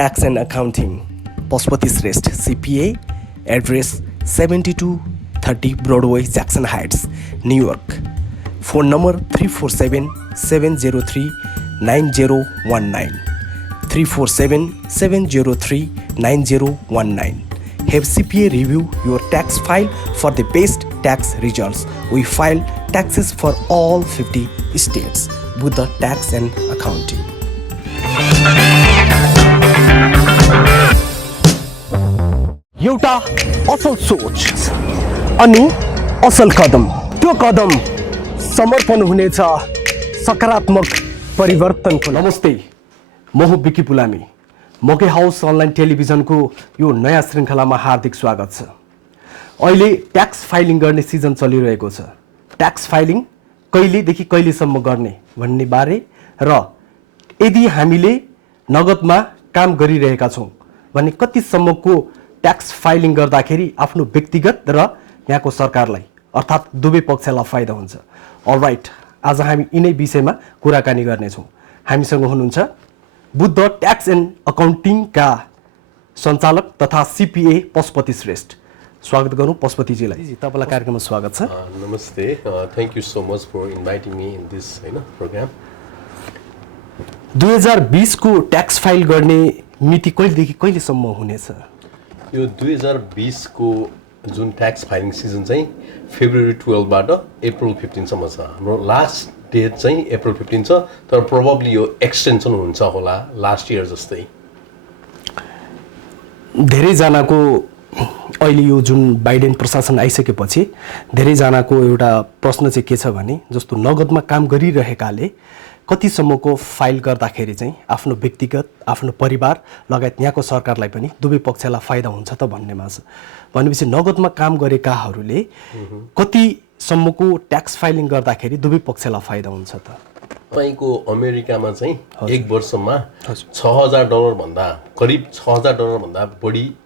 Tax and Accounting, Pashupati Shrestha, CPA, address 7230 Broadway, Jackson Heights, New York. Phone number 347-703-9019. 347-703-9019. Have CPA review your tax file for the best tax results. We file taxes for all 50 states. Buddha Tax and Accounting. एउटा असल सोच अनि असल कदम, त्यो कदम समर्पण हुनेछ सकारात्मक परिवर्तनको। नमस्ते, म हो विकी पुलामी। मकै हाउस अनलाइन टेलिभिजनको यो नयाँ श्रृङ्खलामा हार्दिक स्वागत छ। अहिले ट्याक्स फाइलिङ गर्ने सिजन चलिरहेको छ। ट्याक्स फाइलिङ कहिलेदेखि कहिलेसम्म गर्ने भन्ने बारे र यदि हामीले नगदमा काम गरिरहेका छौँ भने कतिसम्मको ट्याक्स फाइलिङ गर्दाखेरि आफ्नो व्यक्तिगत र यहाँको सरकारलाई अर्थात् दुवै पक्षलाई फाइदा हुन्छ। अलराइट, आज हामी यिनै विषयमा कुराकानी गर्नेछौँ। हामीसँग हुनुहुन्छ बुद्ध ट्याक्स एन्ड अकाउन्टिङका सञ्चालक तथा CPA पशुपति श्रेष्ठ। स्वागत गरौँ पशुपतिजीलाई। तपाईँलाई कार्यक्रममा स्वागत छ। नमस्ते, thank you so much for inviting me in this programme. 2020 को ट्याक्स फाइल गर्ने मिति कहिलेदेखि कहिलेसम्म हुनेछ? यो 2020 को जुन ट्याक्स फाइलिङ सिजन चाहिँ फेब्रुअरी 12 बाट अप्रिल 15 सम्म छ। हाम्रो लास्ट डेट चाहिँ अप्रिल 15 छ, तर प्रोबब्ली यो एक्सटेन्सन हुन्छ होला लास्ट इयर जस्तै। धेरैजनाको अहिले यो जुन बाइडेन प्रशासन आइसकेपछि धेरैजनाको एउटा प्रश्न चाहिँ के छ भने, जस्तो नगदमा काम गरिरहेकाले कतिसम्मको फाइल गर्दाखेरि चाहिँ आफ्नो व्यक्तिगत, आफ्नो परिवार लगायत यहाँको सरकारलाई पनि दुवै पक्षलाई फाइदा हुन्छ त भन्नेमा छ। भनेपछि नगदमा काम गरेकाहरूले कतिसम्मको ट्याक्स फाइलिङ गर्दाखेरि दुवै पक्षलाई फाइदा हुन्छ त? तपाईँको अमेरिकामा चाहिँ एक वर्षमा $6,000 भन्दा करिब $6,000 भन्दा बढी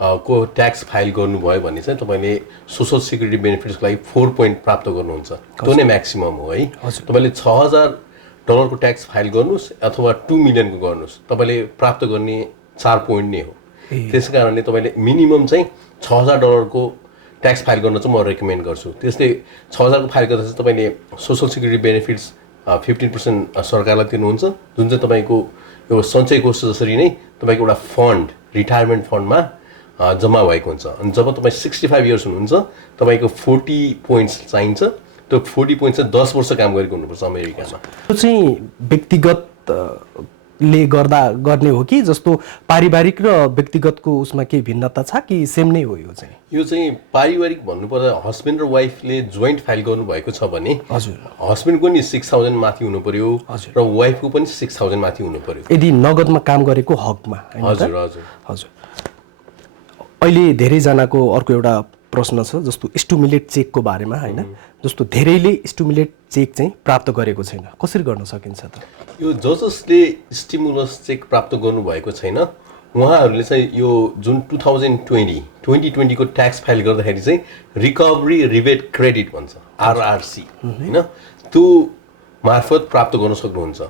को ट्याक्स फाइल गर्नुभयो भने चाहिँ तपाईँले सोसल सिक्युरिटी बेनिफिट्सको लागि 4 पोइन्ट प्राप्त गर्नुहुन्छ। त्यो नै म्याक्सिमम हो है। तपाईँले $6,000 को ट्याक्स फाइल गर्नुहोस् अथवा 2 मिलियनको गर्नुहोस्, तपाईँले प्राप्त गर्ने 4 पोइन्ट नै हो। त्यस कारणले तपाईँले मिनिमम चाहिँ $6,000 को ट्याक्स फाइल गर्न चाहिँ म रेकमेन्ड गर्छु। त्यस्तै 6,000 को फाइल गर्दा चाहिँ तपाईँले सोसल सिक्युरिटी बेनिफिट्स 15% सरकारलाई दिनुहुन्छ, जुन चाहिँ तपाईँको यो सञ्चय कोष जसरी नै तपाईँको एउटा फन्ड, रिटायरमेन्ट फन्डमा जम्मा भएको हुन्छ। अनि जब तपाईँ 65 इयर्स हुनुहुन्छ तपाईँको 40 पोइन्ट्स चाहिन्छ। त्यो 40 पोइन्ट चाहिँ 10 वर्ष काम गरेको हुनुपर्छ अमेरिकामा। त्यो चाहिँ व्यक्तिगतले गर्दा गर्ने हो कि जस्तो पारिवारिक र व्यक्तिगतको उसमा केही भिन्नता छ कि सेम नै हो? यो चाहिँ पारिवारिक भन्नुपर्दा हस्बेन्ड र वाइफले जोइन्ट फाइल गर्नुभएको छ भने हजुर, हस्बेन्डको नि 6,000 माथि हुनु पर्यो र वाइफको पनि 6,000 माथि हुनु पर्यो यदि नगदमा काम गरेको हकमा। हजुर हजुर हजुर। अहिले धेरैजनाको अर्को एउटा प्रश्न छ जस्तो स्टिमुलेट चेकको बारेमा हैन, जस्तो धेरैले स्टिमुलेट चेक चाहिँ प्राप्त गरेको छैन, कसरी गर्न सकिन्छ त? यो जसले स्टिमुलस चेक प्राप्त गर्नुभएको छैन उहाँहरूले चाहिँ यो जुन 2020 को ट्याक्स फाइल गर्दाखेरि चाहिँ रिकभरी रिबेट क्रेडिट भन्छ, RRC हैन, त्यो मार्फत प्राप्त गर्न सक्नुहुन्छ।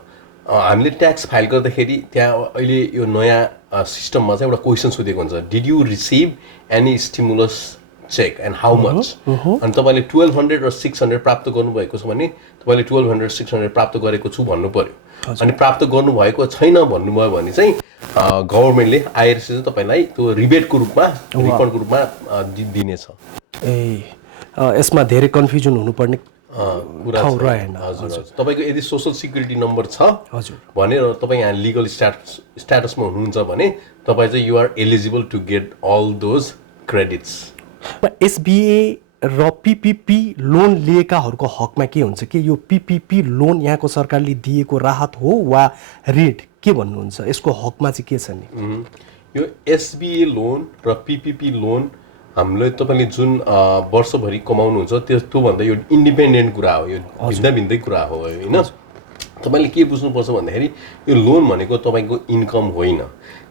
हामीले ट्याक्स फाइल गर्दाखेरि त्यहाँ अहिले यो नयाँ सिस्टममा चाहिँ एउटा क्वेसन सोधेको हुन्छ, did you receive any stimulus check and how much? अनि तपाईँले 1200 र 600 प्राप्त गर्नुभएको छ भने तपाईँले 1200 600 प्राप्त गरेको छु भन्नु पर्यो। अनि प्राप्त गर्नुभएको छैन भन्नुभयो भने चाहिँ गभर्मेन्टले IRS चाहिँ तपाईँलाई त्यो रिबेटको रूपमा, रिफन्डको रूपमा दिनेछ। यसमा धेरै कन्फ्युजन हुनुपर्ने कुरा रहेन। हजुर, तपाईँको यदि सोसल सिक्युरिटी नम्बर छ भने र तपाईँ यहाँ लिगल स्ट्याटसमा हुनुहुन्छ भने तपाईँ चाहिँ you're eligible to get all those credits. SBA र PPP लोन लिएकाहरूको हकमा के हुन्छ कि यो PPP लोन यहाँको सरकारले दिएको राहत हो वा ऋण, के भन्नुहुन्छ? यसको हकमा चाहिँ के छ नि? यो SBA लोन र PPP लोन हामीले तपाईँले जुन वर्षभरि कमाउनुहुन्छ त्योभन्दा यो इन्डिपेन्डेन्ट कुरा हो, यो भिन्न भिन्दै कुरा हो होइन। तपाईँले के बुझ्नुपर्छ भन्दाखेरि यो लोन भनेको तपाईँको इन्कम होइन।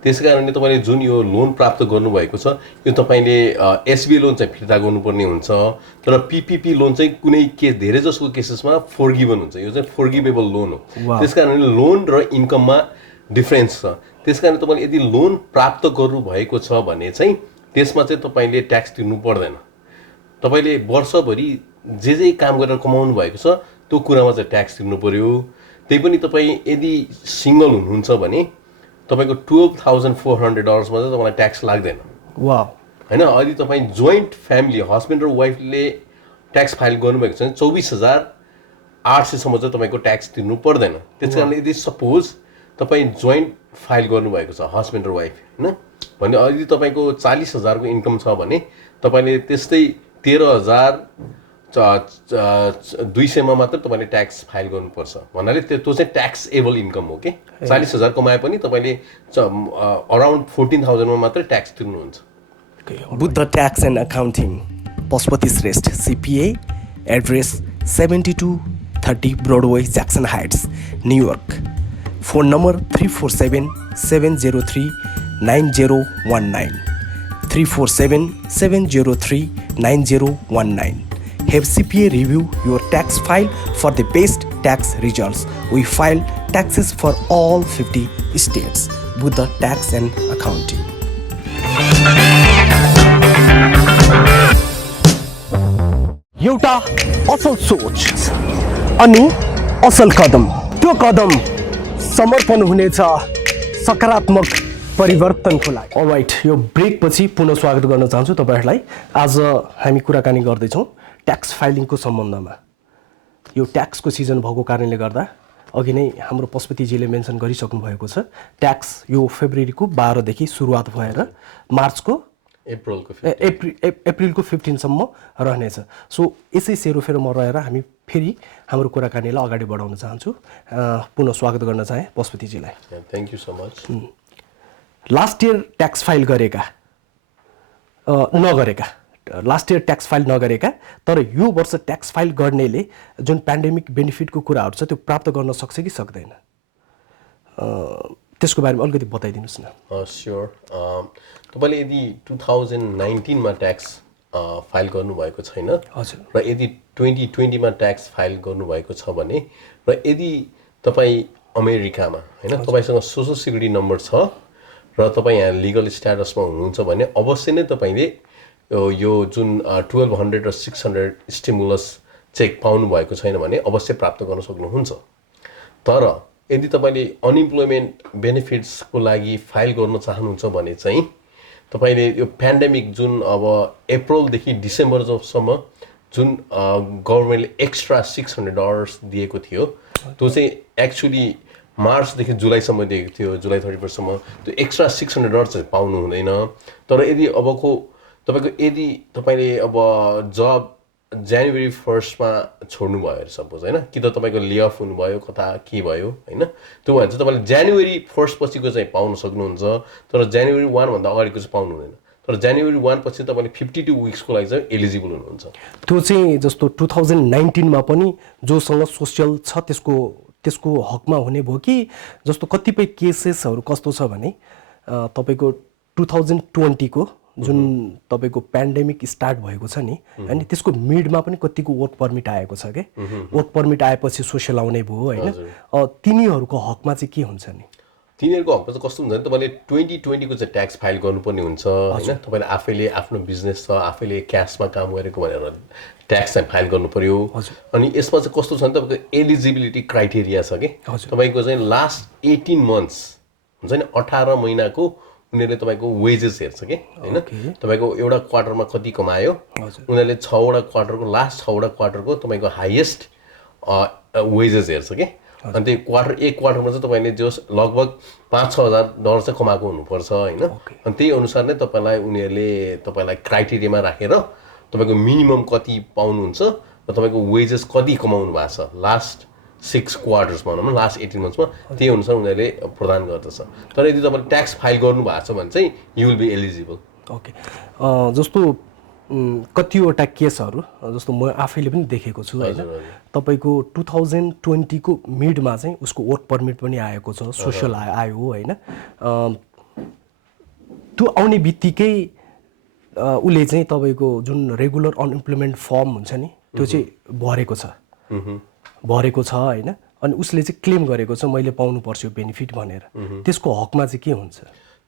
त्यस कारणले तपाईँले जुन यो लोन प्राप्त गर्नुभएको छ यो तपाईँले SBA लोन चाहिँ फिर्ता गर्नुपर्ने हुन्छ, तर PPP लोन चाहिँ कुनै केस, धेरै जसो केसेसमा फोरगिभन हुन्छ। यो चाहिँ फोरगिभेबल लोन हो। त्यस कारणले लोन र इन्कममा डिफरेन्स छ। त्यसकारण तपाईँले यदि लोन प्राप्त गर्नुभएको छ भने चाहिँ त्यसमा चाहिँ तपाईँले ट्याक्स तिर्नु पर्दैन। तपाईँले वर्षभरि जे काम गरेर कमाउनु भएको छ त्यो कुरामा चाहिँ ट्याक्स तिर्नु पर्यो। त्यही पनि तपाईँ यदि सिङ्गल हुनुहुन्छ भने तपाईँको $12,400 चाहिँ तपाईँलाई ट्याक्स लाग्दैन। वाह, होइन। यदि तपाईँ जोइन्ट फ्यामिली हस्बेन्ड र वाइफले ट्याक्स फाइल गर्नुभएको छ भने 24,800 चाहिँ तपाईँको ट्याक्स तिर्नु पर्दैन। त्यस कारण यदि सपोज तपाईँ जोइन्ट फाइल गर्नुभएको छ हस्बेन्ड र वाइफ, होइन, भने यदि तपाईँको 40,000 को इन्कम छ भने तपाईँले त्यस्तै 13,200 मात्र तपाईँले ट्याक्स फाइल गर्नुपर्छ। भन्नाले त्यो चाहिँ ट्याक्स एबल इन्कम हो कि 40,000 कमाए पनि तपाईँले अराउन्ड 14,000 मात्रै ट्याक्स तिर्नुहुन्छ। Buddha tax and accounting, Pashupati Shrestha, CPA, address 7230 Broadway, Jackson Heights, New York. Phone number 347-703-9019, 347-703-9019. Have CPA review your tax file for the best tax results. We file taxes for all 50 states. Buddha Tax and Accounting. एउटा असल सोच अनि असल कदम, त्यो कदम समर्पण हुनेछ सकारात्मक परिवर्तनको लागि। अलराइट, यो ब्रेकपछि पुनः स्वागत गर्न चाहन्छु तपाईँहरूलाई। आज हामी कुराकानी गर्दैछौँ ट्याक्स फाइलिङको सम्बन्धमा। यो ट्याक्सको सिजन भएको कारणले गर्दा अघि नै हाम्रो पशुपतिजीले मेन्सन गरिसक्नु भएको छ, ट्याक्स यो फेब्रुअरीको 12 देखि सुरुवात भएर मार्चको अप्रिलको 15 सम्म रहनेछ। सो यसै सेरोफेरो म रहेर हामी फेरि हाम्रो कुराकानीलाई अगाडि बढाउन चाहन्छु। पुनः स्वागत गर्न चाहे पशुपतिजीलाई। Thank you so much. Last year tax file गरेका नगरेका, लास्ट इयर ट्याक्स फाइल नगरेका तर यो वर्ष ट्याक्स फाइल गर्नेले जुन पेन्डेमिक बेनिफिटको कुराहरू छ त्यो प्राप्त गर्न सक्छ कि सक्दैन, त्यसको बारेमा अलिकति बताइदिनुहोस् न। स्योर। तपाईँले यदि 2019 मा ट्याक्स फाइल गर्नुभएको छैन र यदि 2020 मा ट्याक्स फाइल गर्नुभएको छ भने र यदि तपाईँ अमेरिकामा, होइन, तपाईँसँग सोसल सिक्युरिटी नम्बर छ र तपाईँ यहाँ लिगल स्ट्याटसमा हुनुहुन्छ भने अवश्य नै तपाईँले यो जुन 1200 र 600 स्टिमुलस चेक पाउनु भएको छैन भने अवश्य प्राप्त गर्न सक्नुहुन्छ। तर यदि तपाईँले अनइम्प्लोइमेन्ट बेनिफिट्सको लागि फाइल गर्न चाहनुहुन्छ भने चाहिँ तपाईँले यो पेन्डेमिक जुन अब अप्रिलदेखि डिसेम्बरसम्म जुन गभर्मेन्टले एक्स्ट्रा $600 दिएको थियो त्यो चाहिँ एक्चुअली मार्चदेखि जुलाईसम्म दिएको थियो, जुलाई 31 सम्म। त्यो एक्स्ट्रा $600 चाहिँ पाउनु हुँदैन। तर यदि अबको यदि तपाईँले अब जब जनवरी 1 मा छोड्नुभयो अरे सपोज, होइन, कि त तपाईँको ले अफ हुनुभयो, कता के भयो, होइन, त्यो भन्छ तपाईँले जनवरी 1 पछिको चाहिँ पाउन सक्नुहुन्छ। तर जनवरी 1 भन्दा अगाडिको चाहिँ पाउनु हुँदैन। तर जनवरी 1 पछि तपाईँले 52 विक्सको लागि चाहिँ एलिजिबल हुनुहुन्छ। त्यो चाहिँ जस्तो 2019 मा पनि जोसँग सोसियल छ त्यसको हकमा हुने भयो कि जस्तो कतिपय केसेसहरू कस्तो छ भने तपाईँको 2020 को जुन तपाईँको पेन्डेमिक स्टार्ट भएको छ नि, अनि त्यसको मिडमा पनि कतिको वर्क पर्मिट आएको छ के, वर्क पर्मिट आएपछि सोसियल आउने भयो, होइन, तिनीहरूको हकमा चाहिँ के हुन्छ नि? तिनीहरूको हकमा चाहिँ कस्तो हुन्छ भने तपाईँले 2020 को चाहिँ ट्याक्स फाइल गर्नुपर्ने हुन्छ, होइन। तपाईँले आफैले आफ्नो बिजनेस छ, आफैले क्यासमा काम गरेको भनेर ट्याक्स चाहिँ फाइल गर्नु पर्यो। अनि यसमा चाहिँ कस्तो छ भने तपाईँको एलिजिबिलिटी क्राइटेरिया छ कि तपाईँको चाहिँ लास्ट 18 मन्थ्स हुन्छ नि, 18 महिनाको उनीहरूले तपाईँको वेजेस हेर्छ कि, होइन, तपाईँको एउटा क्वार्टरमा कति कमायो, उनीहरूले 6वटा क्वार्टरको लास्ट 6वटा क्वार्टरको तपाईँको हाइएस्ट वेजेस हेर्छ कि। अनि त्यो एक क्वार्टरमा चाहिँ तपाईँले जो लगभग $5,000-6,000 चाहिँ कमाएको हुनुपर्छ, होइन। अनि त्यही अनुसार नै तपाईँलाई क्राइटेरियामा राखेर तपाईँको मिनिमम कति पाउनुहुन्छ र तपाईँको वेजेस कति कमाउनु भएको छ लास्ट 6 क्वार्टर्स भनौँ न, लास्ट 18 मन्थ्समा, त्यही अनुसार उनीहरूले प्रदान गर्दछ। तर यदि तपाईँले ट्याक्स फाइल गर्नु भएको छ भने चाहिँ you will be eligible. Okay, जस्तो कतिवटा केसहरू जस्तो म आफैले पनि देखेको छु, होइन, तपाईँको 2020 को मिडमा चाहिँ उसको वर्क पर्मिट पनि आएको छ, सोसियल आयो, होइन, त्यो आउने बित्तिकै उसले चाहिँ तपाईँको जुन रेगुलर अनइम्प्लोइमेन्ट फर्म हुन्छ नि त्यो चाहिँ भरेको छ, होइन। अनि उसले चाहिँ क्लेम गरेको छ मैले पाउनुपर्छ यो बेनिफिट भनेर, त्यसको हकमा चाहिँ के हुन्छ?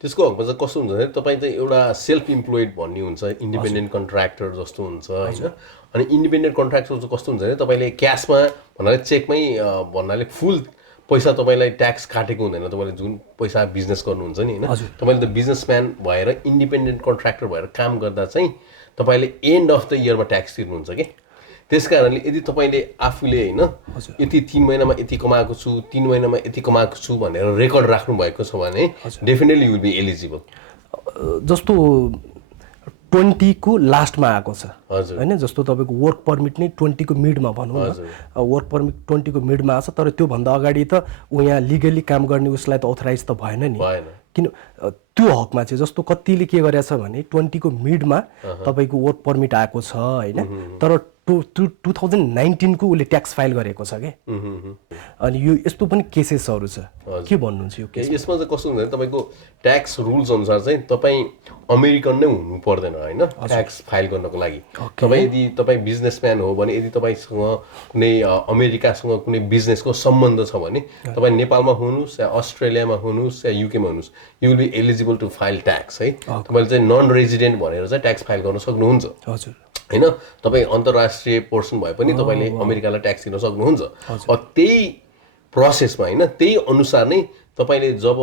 त्यसको हकमा चाहिँ कस्तो हुन्छ भने तपाईँ चाहिँ एउटा सेल्फ इम्प्लोइड भन्ने हुन्छ, इन्डिपेन्डेन्ट कन्ट्र्याक्टर जस्तो हुन्छ होइन। अनि इन्डिपेन्डेन्ट कन्ट्र्याक्टर चाहिँ कस्तो हुन्छ भने तपाईँले क्यासमा भन्नाले चेकमै भन्नाले फुल पैसा तपाईँलाई ट्याक्स काटेको हुँदैन। तपाईँले जुन पैसा बिजनेस गर्नुहुन्छ नि होइन, तपाईँले त बिजनेसम्यान भएर इन्डिपेन्डेन्ट कन्ट्र्याक्टर भएर काम गर्दा चाहिँ तपाईँले एन्ड अफ द इयरमा ट्याक्स तिर्नुहुन्छ कि। त्यस कारणले यदि तपाईँले आफूले होइन यति 3 महिनामा यति कमाएको छु, 3 महिनामा यति कमाएको छु भनेर रेकर्ड राख्नु भएको छ भने definitely you will be eligible. जस्तो 20 को लास्टमा आएको छ हजुर हैन, जस्तो तपाईँको वर्क पर्मिट नै 20 को मिडमा भनौँ न, वर्क पर्मिट 20 को मिडमा आछ, तर त्योभन्दा अगाडि त ऊ यहाँ लिगली काम गर्ने उसलाई त अथराइज त भएन नि। किन त्यो हकमा चाहिँ जस्तो कतिले के गरेछ भने 20 को मिडमा तपाईँको वर्क पर्मिट आएको छ होइन, तर 2019 को उसले ट्याक्स फाइल गरेको छ कि। अनि यो यस्तो पनि केसेसहरू छ, के भन्नुहुन्छ यो केस? यसमा चाहिँ कस्तो हुन्छ भने तपाईँको ट्याक्स रुल्स अनुसार चाहिँ तपाईँ अमेरिकन नै हुनु पर्दैन होइन ट्याक्स फाइल गर्नको लागि। तपाईँ यदि तपाईँ बिजनेसम्यान हो भने, यदि तपाईँसँग कुनै अमेरिकासँग कुनै बिजनेसको सम्बन्ध छ भने तपाईँ नेपालमा हुनुहोस् या अस्ट्रेलियामा हुनुहोस् या युकेमा हुनुहोस्, you will be eligible to file tax है। तपाईँले चाहिँ नन रेजिडेन्ट भनेर चाहिँ ट्याक्स फाइल गर्न सक्नुहुन्छ हजुर होइन। तपाईँ अन्तर्राष्ट्रिय पर्सन भए पनि तपाईँले अमेरिकालाई ट्याक्स दिन सक्नुहुन्छ। त्यही प्रोसेसमा होइन, त्यही अनुसार नै तपाईँले जब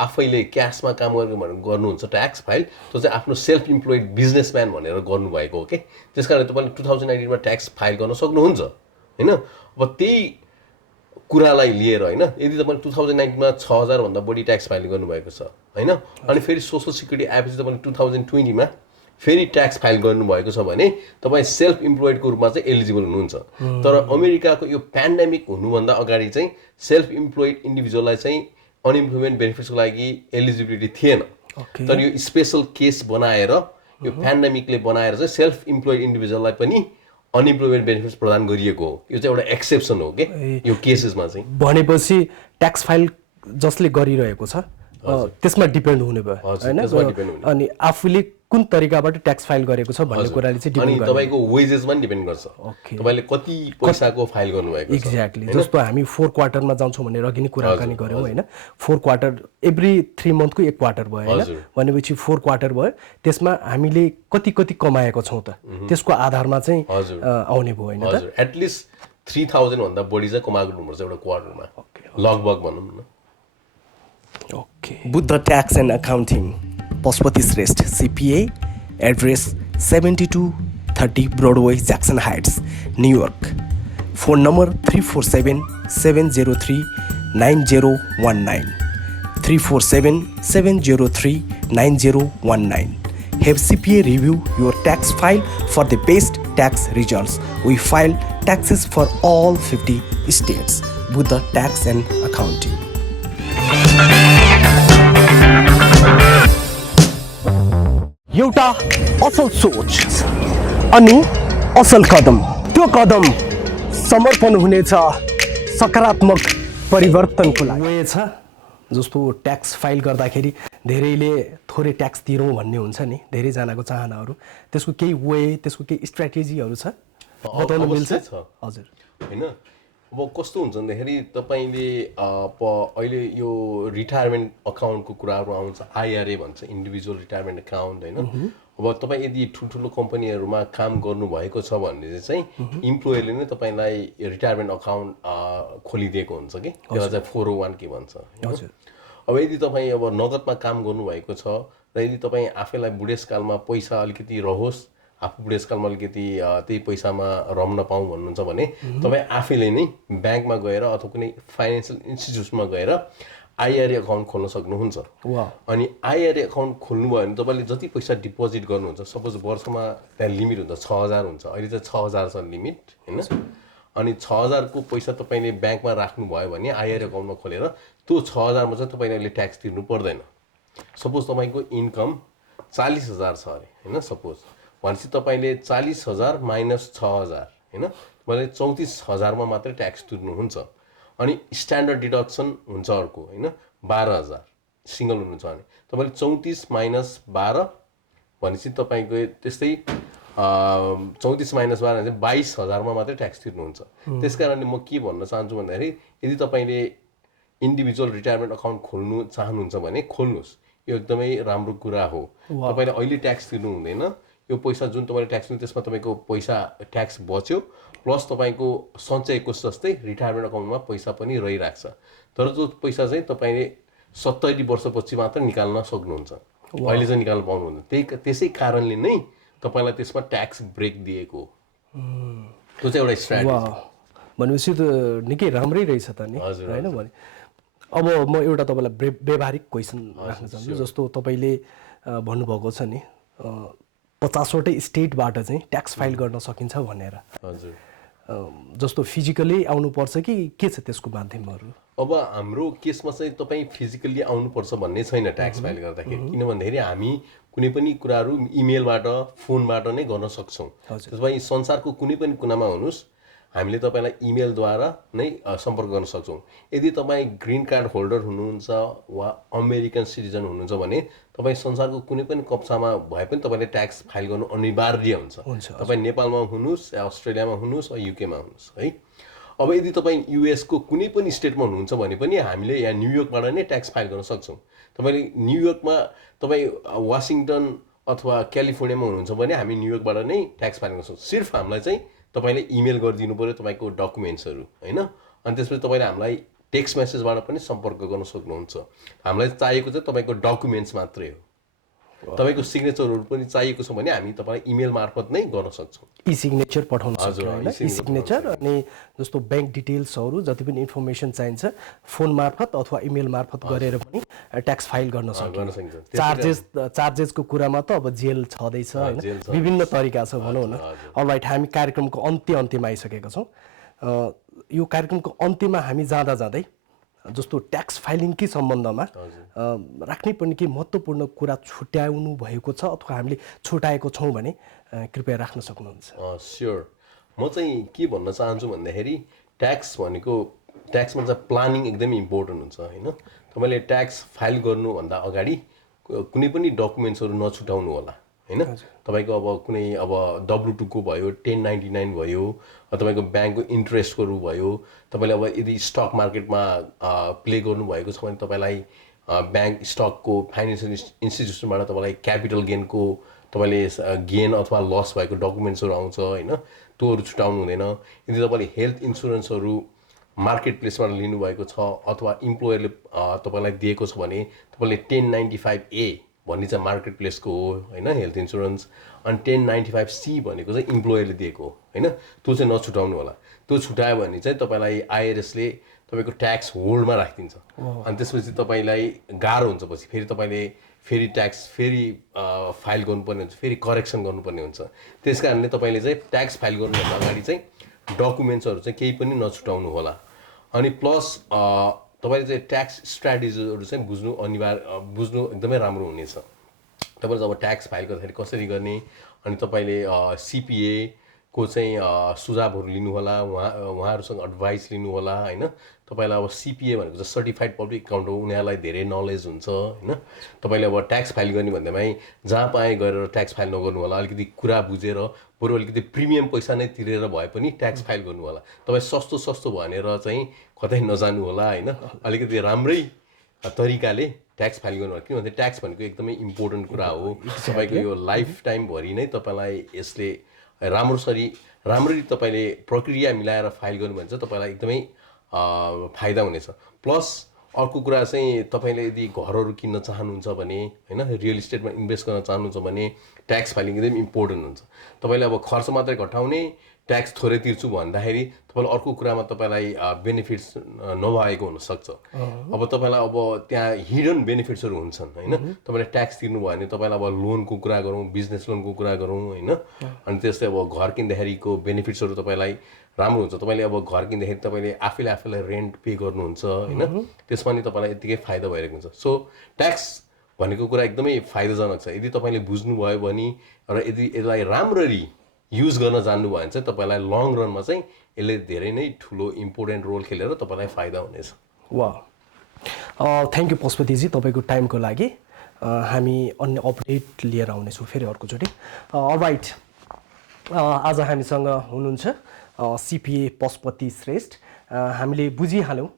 आफैले क्यासमा काम गर्नुहुन्छ ट्याक्स फाइल, त्यो चाहिँ आफ्नो सेल्फ इम्प्लोइड बिजनेसम्यान भनेर गर्नुभएको हो कि। त्यस कारण तपाईँले 2019 मा ट्याक्स फाइल गर्न सक्नुहुन्छ होइन। अब त्यही कुरालाई लिएर होइन, यदि तपाईँले 2019 मा 6000 भन्दा बढी ट्याक्स फाइल गर्नुभएको छ होइन, अनि फेरि सोसल सिक्युरिटी आएपछि तपाईँले 2020 मा फेरि ट्याक्स फाइल गर्नुभएको छ भने तपाईँ सेल्फ इम्प्लोइडको रूपमा चाहिँ एलिजिबल हुनुहुन्छ। तर अमेरिकाको यो पेन्डेमिक हुनुभन्दा अगाडि चाहिँ सेल्फ इम्प्लोइड इन्डिभिजुअललाई चाहिँ अनइम्प्लोइमेन्ट बेनिफिट्सको लागि एलिजिबिलिटी थिएन। तर यो स्पेसल केस बनाएर, यो पेन्डेमिकले बनाएर चाहिँ सेल्फ इम्प्लोइड इन्डिभिजुअललाई पनि अनइम्प्लोइमेन्ट बेनिफिट्स प्रदान गरिएको हो। यो चाहिँ एउटा एक्सेप्सन हो कि यो केसेसमा चाहिँ। भनेपछि ट्याक्स फाइल जसले गरिरहेको छ त्यसमा डिपेन्ड हुने भयो हैन, अनि आफूले कुन तरिकाबाट ट्याक्स फाइल गरेको छ भन्ने कुराले चाहिँ डिपेन्ड गर्छ। तपाईको वेजेसमा पनि डिपेन्ड गर्छ, तपाईले कति पैसाको फाइल गर्नुभएको छ। एक्ज्याक्टली, जस्तो हामी 4 क्वार्टरमा जान्छौँ भनेर अघि नै कुराकानी गऱ्यौँ हैन। 4 क्वार्टर एभ्री 3 मन्थको 1 क्वार्टर भयो हैन, भनेपछि 4 क्वार्टर भयो। त्यसमा हामीले कति कति कमाएको छौँ त त्यसको आधारमा चाहिँ आउने भयो हैन त। एटलिस्ट 3000 भन्दा बढी चाहिँ कमाएको हुनुपर्छ एउटा क्वार्टरमा लगभग भनौँ न। Okay, Buddha tax and accounting, Pashupati Shrestha CPA, address 7230 Broadway Jackson Heights, New York. Phone number 3477039019, 3477039019. Have CPA review your tax file for the best tax results. We file taxes for all 50 states. Buddha Tax and Accounting. एउटा असल सोच अनि असल कदम, त्यो कदम समर्पण हुनेछ सकारात्मक परिवर्तनको लागि छ। जस्तो ट्याक्स फाइल गर्दाखेरि धेरैले थोरै ट्याक्स तिरौँ भन्ने हुन्छ नि, धेरैजनाको चाहनाहरू। त्यसको केही वे, त्यसको केही स्ट्र्याटेजीहरू छ बताउनु मिल्छ? हजुर होइन, अब कस्तो हुन्छ भन्दाखेरि तपाईँले अहिले यो रिटायरमेन्ट अकाउन्टको कुराहरू आउँछ, IRA भन्छ, इन्डिभिजुअल रिटायरमेन्ट अकाउन्ट होइन। अब तपाईँ यदि ठुल्ठुलो कम्पनीहरूमा काम गर्नुभएको छ भने चाहिँ इम्प्लोयरले नै तपाईँलाई रिटायरमेन्ट अकाउन्ट खोलिदिएको हुन्छ कि, त्यसलाई चाहिँ 401 के भन्छ। अब यदि तपाईँ अब नगदमा काम गर्नुभएको छ र यदि तपाईँ आफैलाई बुढेसकालमा पैसा अलिकति रहोस्, आफू बुढेसकालमा अलिकति त्यही पैसामा रम्न पाऊँ भन्नुहुन्छ भने तपाईँ आफैले नै ब्याङ्कमा गएर अथवा कुनै फाइनेन्सियल इन्स्टिट्युसनमा गएर IRA अकाउन्ट खोल्न सक्नुहुन्छ। अनि IRA अकाउन्ट खोल्नुभयो भने तपाईँले जति पैसा डिपोजिट गर्नुहुन्छ, सपोज वर्षमा त्यहाँ लिमिट हुन्छ 6000 हुन्छ, अहिले चाहिँ 6000 छ लिमिट होइन। अनि 6000 को पैसा तपाईँले ब्याङ्कमा राख्नुभयो भने IRA अकाउन्टमा खोलेर त्यो 6000 मा चाहिँ तपाईँले अहिले ट्याक्स तिर्नु पर्दैन। सपोज तपाईँको इन्कम 40000 छ अरे होइन, सपोज भनेपछि तपाईँले 40000 माइनस 6000 होइन, तपाईँले 34000 मा मात्रै ट्याक्स तिर्नुहुन्छ। अनि स्ट्यान्डर्ड डिडक्सन हुन्छ अर्को होइन 12000, सिङ्गल हुनुहुन्छ भने तपाईँले 34 माइनस 12 भनेपछि तपाईँको त्यस्तै 34 माइनस 12 चाहिँ 22,000मा मात्रै ट्याक्स तिर्नुहुन्छ। त्यस कारणले म के भन्न चाहन्छु भन्दाखेरि यदि तपाईँले इन्डिभिजुअल रिटायरमेन्ट अकाउन्ट खोल्नु चाहनुहुन्छ भने खोल्नुहोस्, यो एकदमै राम्रो कुरा हो। तपाईँले अहिले ट्याक्स तिर्नु हुँदैन, यो पैसा जुन तपाईँले ट्याक्स दिनु त्यसमा तपाईँको पैसा ट्याक्स बच्यो, प्लस तपाईँको सञ्चयको जस्तै रिटायरमेन्ट अकाउन्टमा पैसा पनि रहिरहेको छ। तर जो पैसा चाहिँ तपाईँले 70 वर्षपछि मात्र निकाल्न सक्नुहुन्छ, अहिले चाहिँ निकाल्न पाउनुहुन्न। त्यसै कारणले नै तपाईँलाई त्यसमा ट्याक्स ब्रेक दिएको हो। त्यो चाहिँ एउटा स्ट्राटेजी भनेपछि त निकै राम्रै रहेछ त नि, होइन भने। अब म एउटा तपाईँलाई व्यावहारिक क्वेसन राख्न चाहन्छु। जस्तो तपाईँले भन्नुभएको छ नि 50वटै स्टेटबाट चाहिँ ट्याक्स फाइल गर्न सकिन्छ भनेर। हजुर, जस्तो फिजिकली आउनुपर्छ कि के छ त्यसको माध्यमहरू? अब हाम्रो केसमा चाहिँ तपाईँ फिजिकल्ली आउनुपर्छ भन्ने छैन ट्याक्स फाइल गर्दाखेरि, किन भन्दाखेरि हामी कुनै पनि कुराहरू इमेलबाट फोनबाट नै गर्न सक्छौँ। त्यसमा संसारको कुनै पनि कुनामा हुनुहोस्, हामीले तपाईँलाई इमेलद्वारा नै सम्पर्क गर्न सक्छौँ। यदि तपाईँ ग्रिन कार्ड होल्डर हुनुहुन्छ वा अमेरिकन सिटिजन हुनुहुन्छ भने तपाईँ संसारको कुनै पनि कक्षामा भए पनि तपाईँले ट्याक्स फाइल गर्नु अनिवार्य हुन्छ। तपाईँ नेपालमा हुनुहोस् या अस्ट्रेलियामा हुनुहोस् वा युकेमा हुनुहोस् है। अब यदि तपाईँ युएसको कुनै पनि स्टेटमा हुनुहुन्छ भने पनि हामीले यहाँ न्युयोर्कबाट नै ट्याक्स फाइल गर्न सक्छौँ। तपाईँले न्युयोर्कमा तपाईँ वासिङटन अथवा क्यालिफोर्नियामा हुनुहुन्छ भने हामी न्युयोर्कबाट नै ट्याक्स फाइल गर्न सक्छौँ। सिर्फ हामीलाई चाहिँ तपाईँले इमेल गरिदिनु पऱ्यो तपाईँको डकुमेन्ट्सहरू, होइन। अनि त्यसपछि तपाईँले हामीलाई टेक्स्ट मेसेजबाट पनि सम्पर्क गर्न सक्नुहुन्छ। हामीलाई चाहिएको चाहिँ तपाईँको डकुमेन्ट्स मात्रै हो। तपाईँको सिग्नेचरहरू पनि चाहिएको छ भने हामी तपाईँलाई इमेल मार्फत नै गर्न सक्छौँ। ई सिग्नेचर पठाउन सक्छौँ, होइन? ई सिग्नेचर अनि जस्तो ब्याङ्क डिटेल्सहरू जति पनि इन्फर्मेसन चाहिन्छ फोन मार्फत अथवा इमेल मार्फत गरेर पनि ट्याक्स फाइल गर्न सकिन्छ। चार्जेसको कुरामा त अब जेल छँदैछ, होइन? विभिन्न तरिका छ भनौँ न। अलराइट, हामी कार्यक्रमको अन्त्यमा आइसकेका छौँ। यो कार्यक्रमको अन्त्यमा हामी जाँदा जाँदै जस्तो ट्याक्स फाइलिङकै सम्बन्धमा राख्नै पर्ने केही महत्त्वपूर्ण कुरा छुट्याउनु भएको छ अथवा हामीले छुट्याएको छौँ भने कृपया राख्न सक्नुहुन्छ? स्योर, म चाहिँ के भन्न चाहन्छु भन्दाखेरि ट्याक्समा चाहिँ प्लानिङ एकदमै इम्पोर्टेन्ट हुन्छ, होइन। तपाईँले ट्याक्स फाइल गर्नुभन्दा अगाडि कुनै पनि डकुमेन्ट्सहरू नछुटाउनु होला, होइन। तपाईँको अब कुनै W2 को भयो, 1099 भयो, तपाईँको ब्याङ्कको इन्ट्रेस्टहरू भयो, तपाईँले अब यदि स्टक मार्केटमा प्ले गर्नुभएको छ भने तपाईँलाई ब्याङ्क स्टकको फाइनेन्सियल इन्स्टिट्युसनबाट तपाईँलाई क्यापिटल गेनको तपाईँले गेन अथवा लस भएको डकुमेन्ट्सहरू आउँछ, होइन। त्योहरू छुटाउनु हुँदैन। यदि तपाईँले हेल्थ इन्सुरेन्सहरू मार्केट प्लेसबाट लिनुभएको छ अथवा इम्प्लोयरले तपाईँलाई दिएको छ भने तपाईँले 1095A भन्ने चाहिँ मार्केट प्लेसको हो, होइन, हेल्थ इन्सुरेन्स। अनि 1095C भनेको चाहिँ इम्प्लोयरले दिएको हो, होइन। त्यो चाहिँ नछुटाउनु होला। त्यो छुटायो भने चाहिँ तपाईँलाई आइआरएसले तपाईँको ट्याक्स होल्डमा राखिदिन्छ। अनि त्यसपछि तपाईँलाई गाह्रो हुन्छ, पछि फेरि तपाईँले ट्याक्स फाइल गर्नुपर्ने हुन्छ, फेरि करेक्सन गर्नुपर्ने हुन्छ। त्यस कारणले तपाईँले चाहिँ ट्याक्स फाइल गर्नुभन्दा अगाडि चाहिँ डकुमेन्ट्सहरू चाहिँ केही पनि नछुटाउनु होला। अनि प्लस तपाईँले चाहिँ ट्याक्स स्ट्राटेजीहरू चाहिँ बुझ्नु एकदमै राम्रो हुनेछ। तपाईँले जब ट्याक्स फाइल गर्दाखेरि कसरी गर्ने, अनि तपाईँले CPA को चाहिँ सुझावहरू लिनु होला, उहाँहरूसँग एडभाइस लिनु होला, होइन। तपाईँलाई अब CPA भनेको चाहिँ सर्टिफाइड पब्लिक एकाउन्ट हो, उनीहरूलाई धेरै नलेज हुन्छ, होइन। तपाईँले अब ट्याक्स फाइल गर्ने भन्दैमै जहाँ पाए गरेर ट्याक्स फाइल नगर्नु होला। अलिकति कुरा बुझेर बरु अलिकति प्रिमियम पैसा नै तिरेर भए पनि ट्याक्स फाइल गर्नु होला। तपाईँ सस्तो भनेर चाहिँ कतै नजानु होला, होइन। अलिकति राम्रै तरिकाले ट्याक्स फाइल गर्नु होला, किनभने ट्याक्स भनेको एकदमै इम्पोर्टेन्ट कुरा हो। तपाईँको यो लाइफ टाइमभरि नै तपाईँलाई यसले राम्ररी तपाईँले प्रक्रिया मिलाएर फाइल गर्नु भने चाहिँ तपाईँलाई एकदमै फाइदा हुनेछ। प्लस अर्को कुरा चाहिँ तपाईँले यदि घरहरू किन्न चाहनुहुन्छ भने, होइन, रियल इस्टेटमा इन्भेस्ट गर्न चाहनुहुन्छ भने ट्याक्स फाइलिङ एकदम इम्पोर्टेन्ट हुन्छ। तपाईँले अब खर्च मात्रै घटाउने, ट्याक्स थोरै तिर्छु भन्दाखेरि तपाईँलाई अर्को कुरामा तपाईँलाई बेनिफिट्स नभएको हुनसक्छ। अब तपाईँलाई अब त्यहाँ हिडन बेनिफिट्सहरू हुन्छन्, होइन। तपाईँले ट्याक्स तिर्नु भयो भने तपाईँलाई अब लोनको कुरा गरौँ, बिजनेस लोनको कुरा गरौँ, होइन। अनि त्यस्तै अब घर किन्दाखेरिको बेनिफिट्सहरू तपाईँलाई राम्रो हुन्छ। तपाईँले अब घर किन्दाखेरि तपाईँले आफैलाई रेन्ट पे गर्नुहुन्छ, होइन। त्यसमा नि तपाईँलाई यत्तिकै फाइदा भइरहेको हुन्छ। सो ट्याक्स भनेको कुरा एकदमै फाइदाजनक छ यदि तपाईँले बुझ्नुभयो भने, र यदि यसलाई राम्ररी युज गर्न जान्नुभयो भने चाहिँ तपाईँलाई लङ रनमा चाहिँ यसले धेरै नै ठुलो इम्पोर्टेन्ट रोल खेलेर तपाईँलाई फाइदा हुनेछ। वाह, थ्याङ्क यू पशुपतिजी तपाईँको टाइमको लागि। हामी अन्य अपडेट लिएर आउनेछौँ फेरि अर्कोचोटि। अलराइट, आज हामीसँग हुनुहुन्छ सिपिए पशुपति श्रेष्ठ। हामीले बुझिहाल्यौँ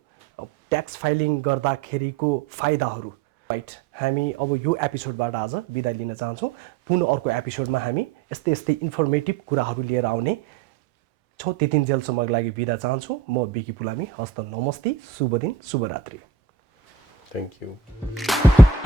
ट्याक्स फाइलिङ गर्दाखेरिको फाइदाहरू, राइट। हामी अब यो एपिसोडबाट आज बिदा लिन चाहन्छौँ। पुनः अर्को एपिसोडमा हामी यस्तै यस्तै इन्फर्मेटिभ कुराहरू लिएर आउने छौँ। त्यतिन्जेलसम्मको लागि बिदा चाहन्छु। म बिकी पुलामी। हस्त नमस्ते, शुभ दिन, शुभरात्रि। Thank you.